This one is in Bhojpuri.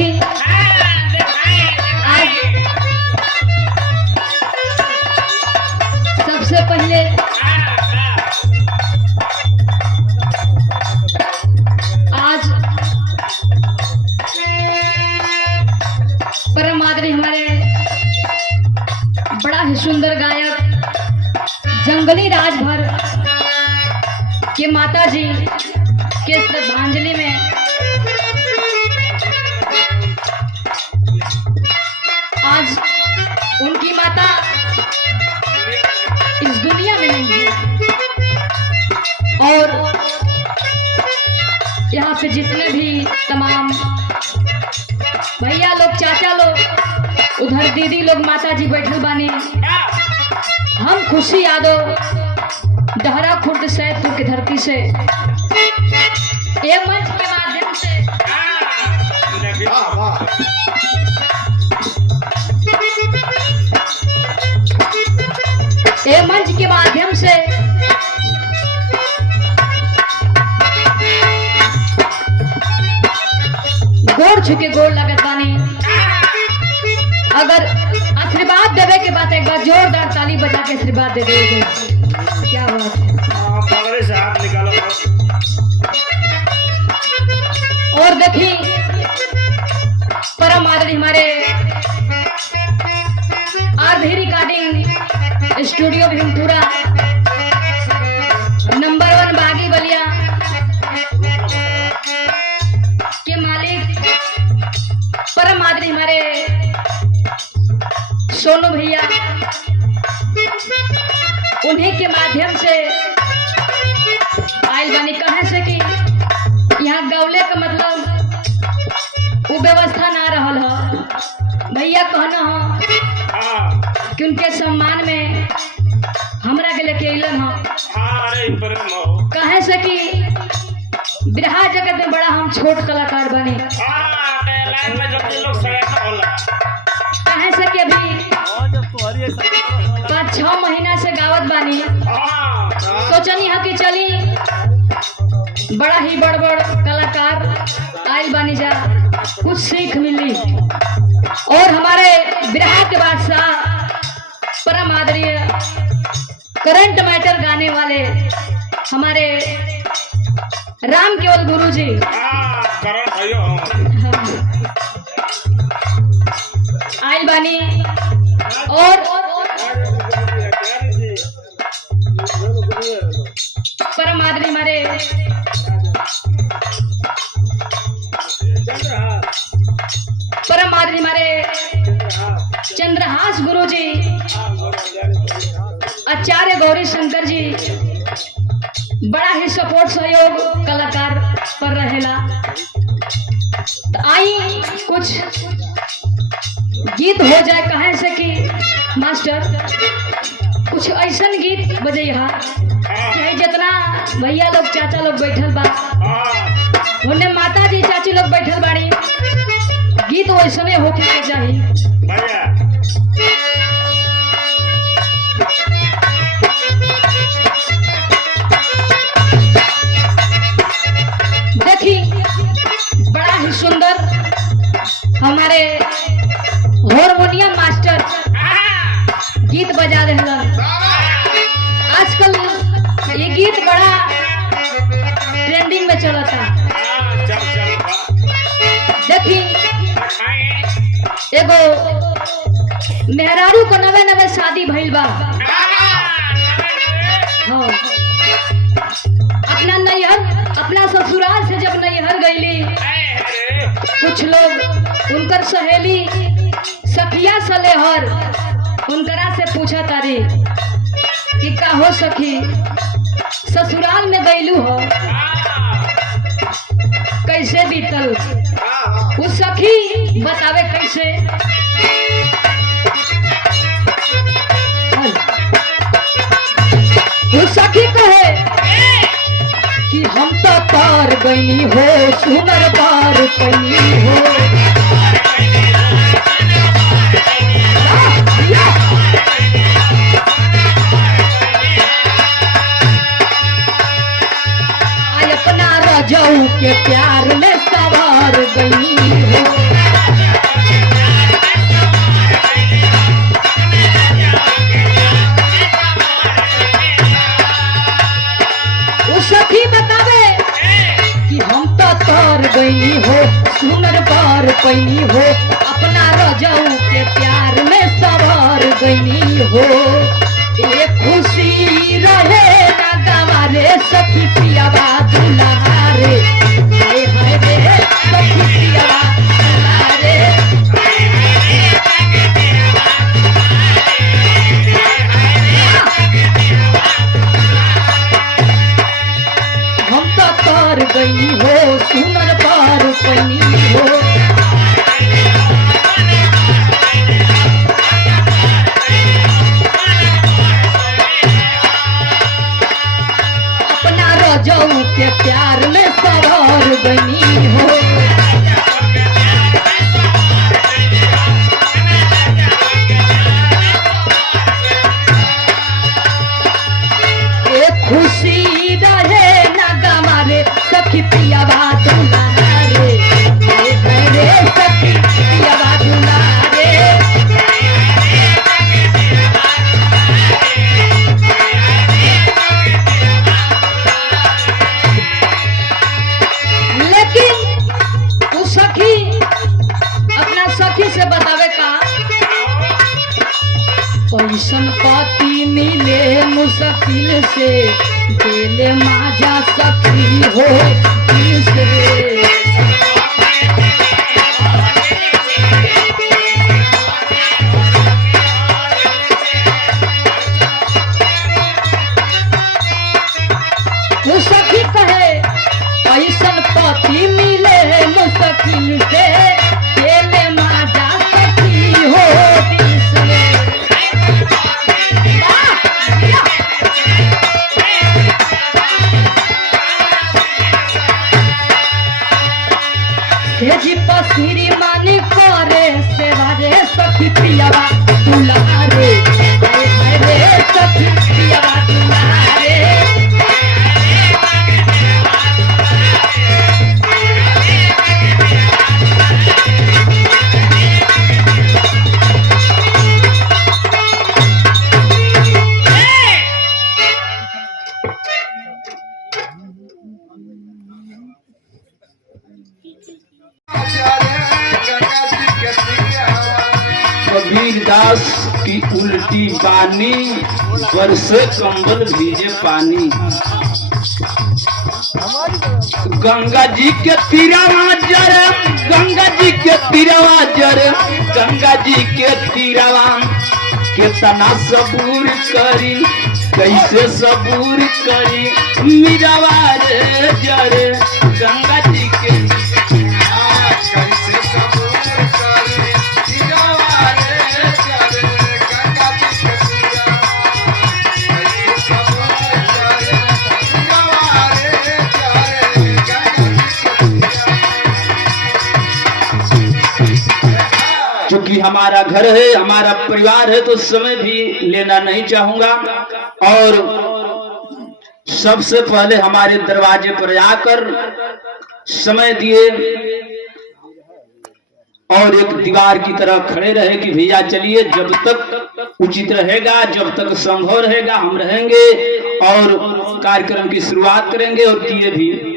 देखी आज सबसे पहले आज परम आदरणीय हमारे बड़ा ही सुंदर गायक जंगली राजभर के माता जी के श्रद्धांजलि में आज उनकी माता इस दुनिया में नहीं है और यहाँ पे जितने भी तमाम भैया लोग चाचा लोग उधर दीदी लोग माता जी बैठल बानी हम खुशी यादव डहरा खुर्द सैदपुर की धरती से ये मंच के माध्यम से ये मंच के माध्यम से गोड़ छुके गोड़ लगत बानी अगर आशीर्वाद देवे के बाद एक बार जोरदार ताली बजा के आशीर्वाद दे देंगे क्या बात है से हाथ निकालो और देखी परम आदरणीय हमारे आरधी रिकॉर्डिंग स्टूडियो भीमपुरा नंबर 1 बागी बलिया के मालिक परम आदरणीय हमारे सोनू भैया उन्हीं के माध्यम से आयल बनी कहे से कि यहाँ गौले का मतलब वो व्यवस्था ना रहल है भैया कहना हो कि उनके सम्मान में हमरा के लेके अलन हो कहे से कि बिरहा जगत में बड़ा हम छोट कलाकार बने कहे से कि अभी 5-6 महीना से गावत बानी सोचनी है कि चली बड़ा ही बड़ बड़ कलाकार आयल बानी जा कुछ सीख मिली और हमारे बिरहा के बादशाह परम आदरणीय करंट मैटर गाने वाले हमारे राम केवल गुरु जी आयल बानी और परम आदरणीय हमारे परम आदरणीय हमारे चंद्रहास गुरु जी आचार्य गौरी शंकर जी बड़ा ही सपोर्ट सहयोग कलाकार पर रहेला तो आई कुछ गीत हो जाए कहे से कि मास्टर कुछ ऐसा गीत बजैहा चाहे जितना भैया लोग चाचा लोग बैठल बा उन्हें माता जी चाची लोग बैठल बाड़ी गीत वैसने होके के चाहिए देखी बड़ा ही सुंदर हमारे हारमोनियम मास्टर गीत बजा रहे आजकल ये गीत बड़ा ट्रेंडिंग में चला था देखी एगो मेहरारू को नवे शादी भइल बा हाँ अपना नैहर अपना ससुराल से जब नैहर गईली कुछ लोग उनकर सहेली सखिया सलेहर उनकरा से पूछा तारी कि का हो सखी ससुराल में गईलू हो कैसे बीतल वो सखी बतावे कैसे वो सखी कहे कि हम तो पार गई हो सुनर पार गई हो अपना रजाऊ के प्यार में सवार गई हो पार पैनी हो, अपना रजऊ के प्यार में सवर गईनी हो। ये खुशी रहे ना गवारे सखी पियावा दुल्हा रे, हाय हाय रे सखी पियावा दुल्हा रे। हम तो तर गई हो सुनर पार पैनी हो। अपना रजऊ के प्यार में सवार गई हो। ये खुशी रहे ना गवारे सखी पियावा दुल्हा रे, हाय हाय रे सखी पियावा दुल्हा रे। लेकिन तू सखी अपना सखी से बतावे का, पैसन पति मिले मुश्किल से, दिल माजा सखी हो दिल से। वो सखी कहे पैसन पति मिले मुश्किल से, दिल माजा सखी हो दिल से। जी पसीरी मानी करे सेवा रे सखी पियावा दुल्हा रे, हाय हाय रे सखी पियावा दुल्हा रे। कबीर दास की उल्टी बानी, बरसे कंबल भीजे पानी। गंगा जी के तीरवा जर, गंगा जी के तीरवा जर, गंगा जी के तीरवा कितना सबूर करी, कैसे सबूर करी मीरावा रे जर गंगा जी के कैसे सबूर करी मीरावा रे जर गंगा जी के कैसे सबूर करी मीरावा रे जर गंगा जी के। चूंकि हमारा घर है, हमारा परिवार है, तो समय भी लेना नहीं चाहूंगा और सबसे पहले हमारे दरवाजे पर आकर समय दिए और एक दीवार की तरह खड़े रहे कि भैया चलिए, जब तक उचित रहेगा, जब तक संभव रहेगा हम रहेंगे और कार्यक्रम की शुरुआत करेंगे और किए भी।